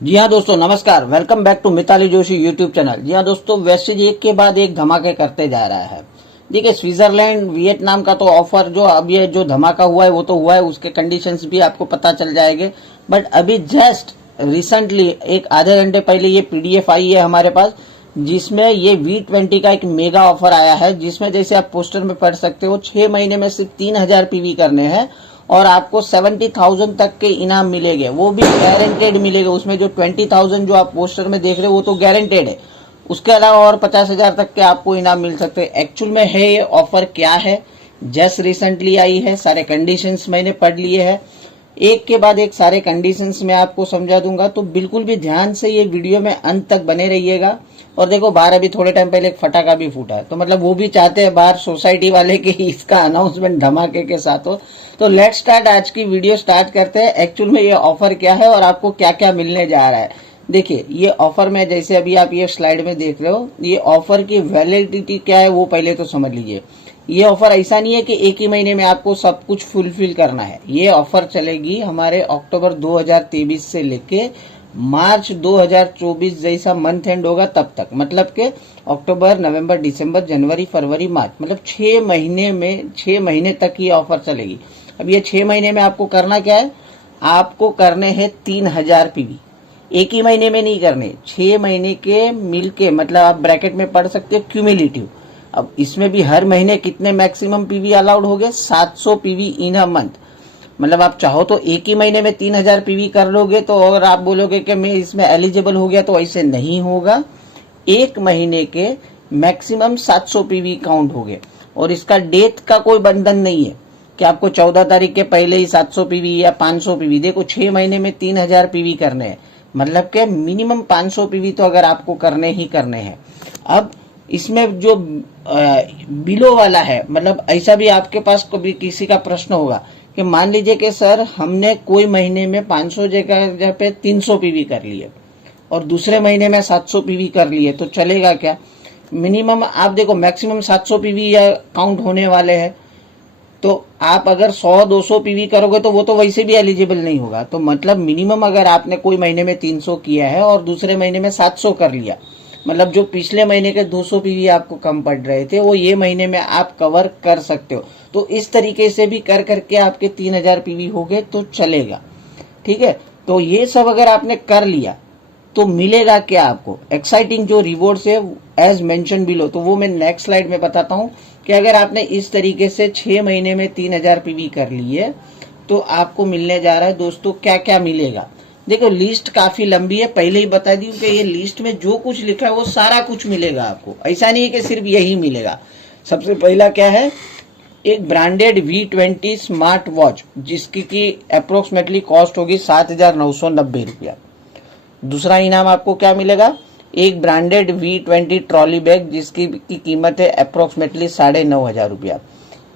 जी हाँ दोस्तों, नमस्कार। Welcome back to Mitali Joshi YouTube channel. जी हाँ दोस्तों, वेस्टेज एक के बाद एक धमाके करते जा रहा है। देखिए, स्विट्जरलैंड वियतनाम का तो ऑफर जो अब ये जो धमाका हुआ है वो तो हुआ है, उसके कंडीशंस भी आपको पता चल जाएंगे। बट अभी जस्ट रिसेंटली एक आधे घंटे पहले ये पीडीएफ आई है हमारे पास, जिसमें ये V20 का एक मेगा ऑफर आया है, जिसमें जैसे आप पोस्टर में पढ़ सकते हो 6 महीने में सिर्फ 3000 पीवी करने हैं और आपको 70,000 तक के इनाम मिलेंगे, वो भी गारंटेड मिलेंगे। उसमें जो 20,000 जो आप पोस्टर में देख रहे हो वो तो गारंटेड है, उसके अलावा और 50,000 तक के आपको इनाम मिल सकते हैं। एक्चुअल में है ये ऑफर क्या है, जस्ट रिसेंटली आई है, सारे कंडीशंस मैंने पढ़ लिए हैं, एक के बाद एक सारे कंडीशंस मैं आपको समझा दूंगा। तो बिल्कुल भी ध्यान से ये वीडियो में अंत तक बने रहिएगा। और देखो, बाहर अभी थोड़े टाइम पहले एक फटाका भी फूटा है, तो मतलब वो भी चाहते हैं बाहर सोसाइटी वाले कि इसका अनाउंसमेंट धमाके के साथ हो। तो लेट्स स्टार्ट, आज की वीडियो स्टार्ट करते हैं। एक्चुअल में ये ऑफर क्या है और आपको क्या क्या मिलने जा रहा है। देखिए, ये ऑफर में जैसे अभी आप ये स्लाइड में देख रहे हो, ये ऑफर की वैलिडिटी क्या है वो पहले तो समझ लीजिए। ये ऑफर ऐसा नहीं है कि एक ही महीने में आपको सब कुछ फुलफिल करना है। ये ऑफर चलेगी हमारे अक्टूबर 2023 से लेके मार्च 2024 जैसा मंथ एंड होगा तब तक, मतलब के अक्टूबर, नवंबर, दिसंबर, जनवरी, फरवरी, मार्च, मतलब 6 महीने में 6 महीने तक ये ऑफर चलेगी। अब ये 6 महीने में आपको करना क्या है, आपको करने हैं 3000 पीवी। एक ही महीने में नहीं करने, 6 महीने के मिलके, मतलब आप ब्रैकेट में पढ़ सकते हो क्यूमुलेटिव। अब इसमें भी हर महीने कितने मैक्सिमम पीवी अलाउड हो गए, 700 पीवी इन अ मंथ। मतलब आप चाहो तो एक ही महीने में 3000 पीवी कर लोगे, तो अगर आप बोलोगे कि मैं इसमें एलिजिबल हो गया, तो ऐसे नहीं होगा। एक महीने के मैक्सिमम 700 पीवी काउंट हो गए। और इसका डेट का कोई बंधन नहीं है कि आपको 14 तारीख के पहले ही 700 पीवी या 500 पीवी। देखो, 6 महीने में 3000 पीवी करने हैं, मतलब के मिनिमम 500 पीवी तो अगर आपको करने ही करने हैं। अब इसमें जो बिलो वाला है, मतलब ऐसा भी आपके पास कभी किसी का प्रश्न होगा कि मान लीजिए कि सर हमने कोई महीने में 500 जगह पे 300 पीवी कर लिए और दूसरे महीने में 700 पीवी कर लिए, तो चलेगा क्या? मिनिमम आप देखो, मैक्सिमम 700 पीवी या काउंट होने वाले हैं। तो आप अगर 100-200 पीवी करोगे तो वो तो वैसे भी एलिजिबल नहीं होगा। तो मतलब मिनिमम अगर आपने कोई महीने में 300 किया है और दूसरे महीने में 700 कर लिया, मतलब जो पिछले महीने के 200 पीवी आपको कम पड़ रहे थे वो ये महीने में आप कवर कर सकते हो। तो इस तरीके से भी कर करके आपके 3000 पीवी हो गए तो चलेगा, ठीक है। तो ये सब अगर आपने कर लिया तो मिलेगा क्या आपको, एक्साइटिंग जो रिवॉर्ड्स है एज मेंशन बिलो, तो वो मैं नेक्स्ट स्लाइड में बताता हूँ कि अगर आपने इस तरीके से 6 महीने में 3000 पीवी कर लिए तो आपको मिलने जा रहा है दोस्तों क्या क्या मिलेगा। देखो, लिस्ट काफी लंबी है, पहले ही बता दी कि ये लिस्ट में जो कुछ लिखा है वो सारा कुछ मिलेगा आपको, ऐसा नहीं है कि सिर्फ यही मिलेगा। सबसे पहला क्या है, एक ब्रांडेड V20 स्मार्ट वॉच जिसकी की अप्रोक्सीमेटली कॉस्ट होगी 7,990 रुपया। दूसरा इनाम आपको क्या मिलेगा, एक ब्रांडेड V20 ट्रॉली बैग जिसकी की कीमत है अप्रोक्सीमेटली 9,500 रुपया।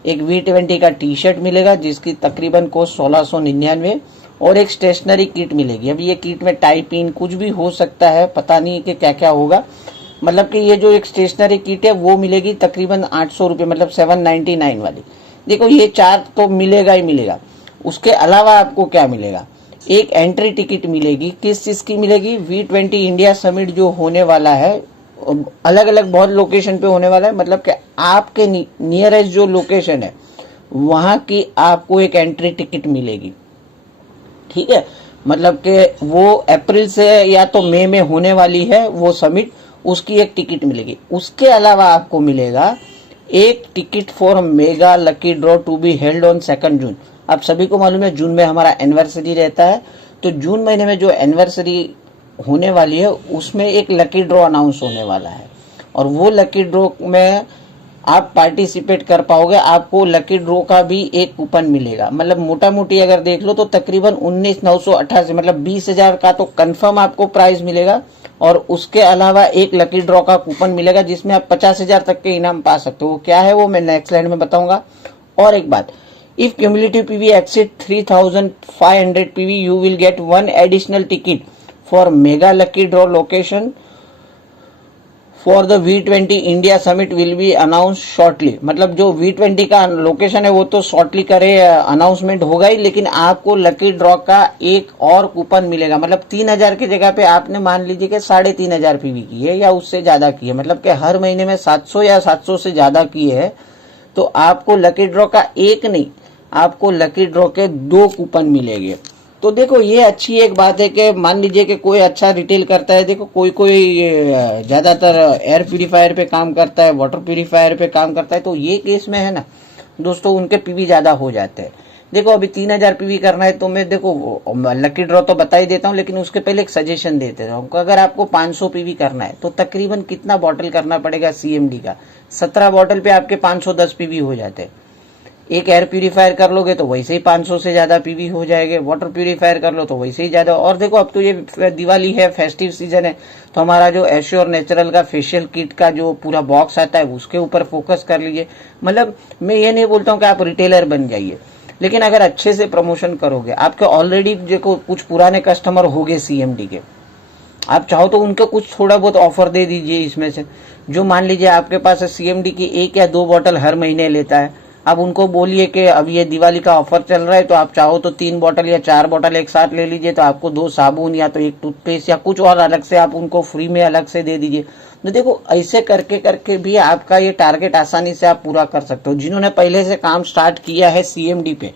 एक V20 का टी शर्ट मिलेगा जिसकी तकरीबन कॉस्ट 1699 और एक स्टेशनरी किट मिलेगी। अब ये किट में टाई पिन कुछ भी हो सकता है, पता नहीं कि क्या क्या होगा। मतलब कि ये जो एक स्टेशनरी किट है वो मिलेगी तकरीबन 800 रुपये, मतलब 799 वाली। देखो, ये 4 तो मिलेगा ही मिलेगा। उसके अलावा आपको क्या मिलेगा, एक एंट्री टिकट मिलेगी। किस चीज की मिलेगी, V20 इंडिया समिट जो होने वाला है, अलग अलग बहुत लोकेशन पे होने वाला है, मतलब कि आपके नियरेस्ट जो लोकेशन है वहां की आपको एक एंट्री टिकट मिलेगी, ठीक है। मतलब कि वो अप्रैल से या तो मई में होने वाली है वो समिट, उसकी एक टिकट मिलेगी। उसके अलावा आपको मिलेगा एक ticket for mega lucky draw to be held on 2 जून। आप सभी को मालूम है जून में हमारा एनिवर्सरी रहता है, तो जून महीने में जो एनिवर्सरी होने वाली है उसमें एक लकी ड्रॉ अनाउंस होने वाला है और वो लकी ड्रॉ में आप पार्टिसिपेट कर पाओगे। आपको लकी ड्रॉ का भी एक कूपन मिलेगा, मतलब मोटा मोटी अगर देख लो तो तकरीबन 19,988, मतलब 20,000 का तो कंफर्म आपको प्राइस मिलेगा। और उसके अलावा एक लकी ड्रॉ का कूपन मिलेगा जिसमें आप 50,000 तक के इनाम पा सकते हो। वो क्या है वो मैं नेक्स्ट स्लाइड में बताऊंगा। और एक बात, if cumulative PV exceed 3,500 PV you will get 1 additional ticket for mega lucky draw location for the V20 India summit will be announce shortly. मतलब जो V20 का लोकेशन है वो तो शॉर्टली करे अनाउंसमेंट होगा ही, लेकिन आपको लकी ड्रॉ का एक और कूपन मिलेगा। मतलब 3000 की जगह पे आपने मान लीजिए कि 3500 पीवी की है या उससे ज्यादा की है, मतलब कि हर महीने में 700 या 700 से ज्यादा की है, तो आपको लकी ड्रॉ का एक नहीं, आपको लकी ड्रॉ के 2 कूपन मिलेंगे। तो देखो ये अच्छी एक बात है कि मान लीजिए कि कोई अच्छा रिटेल करता है, देखो कोई ज्यादातर एयर प्यूरिफायर पे काम करता है, वाटर प्यूरिफायर पे काम करता है, तो ये केस में है ना दोस्तों उनके पीवी ज्यादा हो जाते हैं। देखो अभी 3000 पीवी करना है तो मैं देखो लकी ड्रॉ तो बता ही देता हूँ, लेकिन उसके पहले एक सजेशन देते रहूँ। अगर आपको 500 पीवी करना है तो तकरीबन कितना बॉटल करना पड़ेगा सीएमडी का? 17 बॉटल पे आपके 510 पीवी हो जाते हैं। एक एयर प्यूरिफायर कर लोगे तो वैसे ही 500 से ज्यादा पीवी हो जाएंगे, वाटर प्यूरिफायर कर लो तो वैसे ही ज्यादा। और देखो अब तो ये दिवाली है, फेस्टिव सीजन है, तो हमारा जो एश्योर नेचुरल का फेशियल किट का जो पूरा बॉक्स आता है उसके ऊपर फोकस कर लीजिए। मतलब मैं ये नहीं बोलता हूँ कि आप रिटेलर बन जाइए, लेकिन अगर अच्छे से प्रमोशन करोगे, आपके ऑलरेडी देखो कुछ पुराने कस्टमर हो गए सीएमडी के, आप चाहो तो उनको कुछ थोड़ा बहुत ऑफर दे दीजिए इसमें से। जो मान लीजिए आपके पास सीएमडी की 1 या 2 बॉटल हर महीने लेता है, आप उनको बोलिए कि अब ये दिवाली का ऑफर चल रहा है तो आप चाहो तो 3 बॉटल या 4 बॉटल एक साथ ले लीजिए, तो आपको 2 साबुन या तो 1 टूथपेस्ट या कुछ और अलग से आप उनको फ्री में अलग से दे दीजिए। तो देखो ऐसे करके करके भी आपका ये टारगेट आसानी से आप पूरा कर सकते हो। जिन्होंने पहले से काम स्टार्ट किया है सीएमडी पे,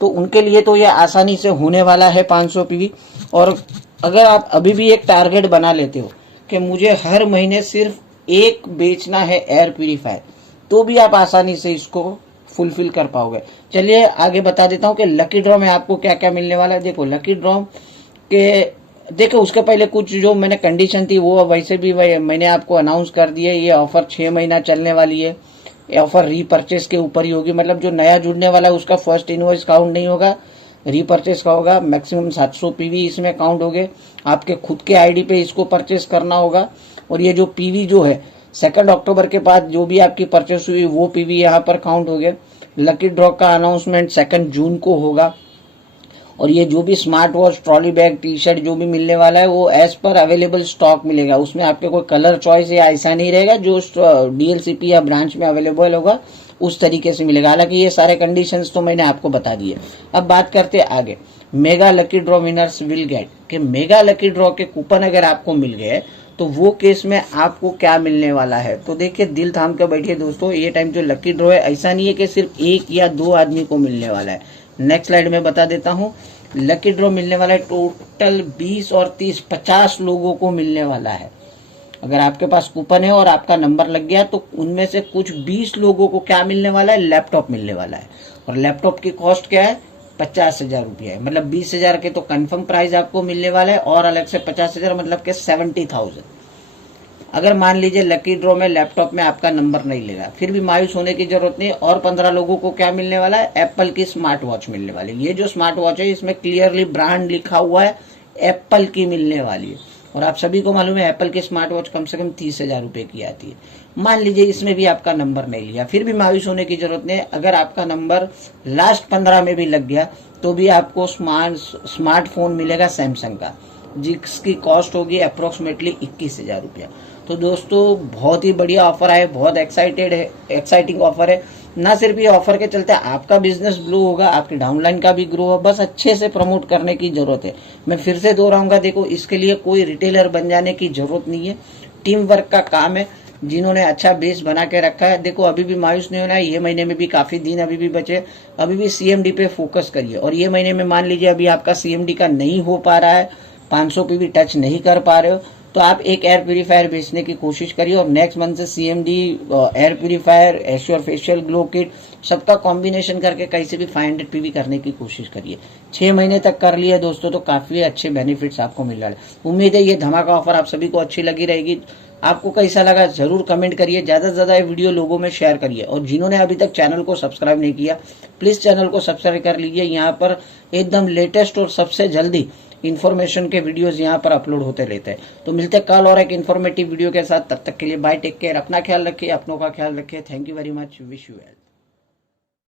तो उनके लिए तो ये आसानी से होने वाला है 500 पीवी। और अगर आप अभी भी एक टारगेट बना लेते हो कि मुझे हर महीने सिर्फ एक बेचना है एयर प्यूरिफायर, तो भी आप आसानी से इसको फुलफिल कर पाओगे। चलिए आगे बता देता हूँ कि लकी ड्रॉ में आपको क्या क्या मिलने वाला है। देखो लकी ड्रॉ के देखो उसके पहले कुछ जो मैंने कंडीशन थी वो वैसे भी मैंने आपको अनाउंस कर दिया। ये ऑफर 6 महीना चलने वाली है। ये ऑफर रीपर्चेस के ऊपर ही होगी, मतलब जो नया जुड़ने वाला है उसका फर्स्ट इनवॉइस काउंट नहीं होगा, रीपर्चेस का होगा। मैक्सिमम 700 पीवी इसमें काउंट होंगे, आपके खुद के आईडी पे इसको परचेस करना होगा। और ये जो पीवी जो है 2 अक्टूबर के बाद जो भी आपकी परचेस हुई वो पीवी यहाँ पर काउंट हो गए। लकी ड्रॉ का अनाउंसमेंट 2 जून को होगा। और ये जो भी smart watch, trolley bag, T shirt जो भी मिलने वाला है वो एज पर अवेलेबल स्टॉक मिलेगा। उसमें आपके कोई कलर चॉइस या ऐसा नहीं रहेगा, जो डीएलसीपी या ब्रांच में अवेलेबल होगा उस तरीके से मिलेगा। हालांकि ये सारे कंडीशंस तो मैंने आपको बता दिए। अब बात करते हैं आगे, mega lucky draw winners will get कि मेगा लकी ड्रॉ के कूपन अगर आपको मिल गए तो वो केस में आपको क्या मिलने वाला है। तो देखिए दिल थाम कर बैठिए दोस्तों, ये टाइम जो लकी ड्रॉ है ऐसा नहीं है कि सिर्फ 1 या 2 आदमी को मिलने वाला है। नेक्स्ट स्लाइड में बता देता हूँ। लकी ड्रॉ मिलने वाला है टोटल 20 और 30 50 लोगों को मिलने वाला है। अगर आपके पास कूपन है और आपका नंबर लग गया तो उनमें से कुछ 20 लोगों को क्या मिलने वाला है, लैपटॉप मिलने वाला है। और लैपटॉप की कॉस्ट क्या है, 50,000 रुपया है। मतलब 20,000 के तो कंफर्म प्राइस आपको मिलने वाला है और अलग से 50,000 मतलब के 70,000। अगर मान लीजिए लकी ड्रॉ में लैपटॉप में आपका नंबर नहीं लेगा, फिर भी मायूस होने की जरूरत नहीं। और 15 लोगों को क्या मिलने वाला है, एप्पल की स्मार्ट वॉच मिलने वाली है। ये जो स्मार्ट वॉच है इसमें क्लियरली ब्रांड लिखा हुआ है, एप्पल की मिलने वाली है। और आप सभी को मालूम है एप्पल की स्मार्ट वॉच कम से कम 30,000 रुपए की आती है। मान लीजिए इसमें भी आपका नंबर नहीं लिया, फिर भी मायूस होने की जरूरत नहीं। अगर आपका नंबर लास्ट 15 में भी लग गया तो भी आपको स्मार्टफोन मिलेगा सैमसंग का, जिसकी कॉस्ट होगी अप्रोक्सीमेटली 21,000 रुपया। तो दोस्तों बहुत ही बढ़िया ऑफर है, बहुत एक्साइटिंग ऑफर है। ना सिर्फ ये ऑफर के चलते आपका बिजनेस ग्रो होगा, आपकी डाउनलाइन का भी ग्रो होगा, बस अच्छे से प्रमोट करने की जरूरत है। मैं फिर से दोहराऊंगा, देखो इसके लिए कोई रिटेलर बन जाने की जरूरत नहीं है, टीम वर्क का काम है। जिन्होंने अच्छा बेस बना के रखा है, देखो अभी भी मायूस नहीं होना है। ये महीने में भी काफी दिन अभी भी बचे, अभी भी सीएमडी पे फोकस करिए। और ये महीने में मान लीजिए अभी आपका सीएमडी का नहीं हो पा रहा है, 500 पे भी टच नहीं कर पा रहे हो, तो आप एक एयर प्यूरिफायर बेचने की कोशिश करिए। और नेक्स्ट मंथ से CMD, air purifier, assure facial glow kit सबका कॉम्बिनेशन करके कहीं से भी 500 पीवी करने की कोशिश करिए। 6 महीने तक कर लिया दोस्तों तो काफी अच्छे बेनिफिट्स आपको मिल रहा है। उम्मीद है ये धमाका ऑफर आप सभी को अच्छी लगी रहेगी। आपको कैसा लगा जरूर कमेंट करिए, ज्यादा से ज्यादा ये वीडियो लोगों में शेयर करिए। और जिन्होंने अभी तक चैनल को सब्सक्राइब नहीं किया प्लीज चैनल को सब्सक्राइब कर लीजिए। यहाँ पर एकदम लेटेस्ट और सबसे जल्दी इन्फॉर्मेशन के वीडियोस यहाँ पर अपलोड होते रहते हैं। तो मिलते कल और एक इन्फॉर्मेटिव वीडियो के साथ, तब तक के लिए बाय, टेक केयर, अपना ख्याल रखिए, अपनों का ख्याल रखिए। Thank you very much, wish you well.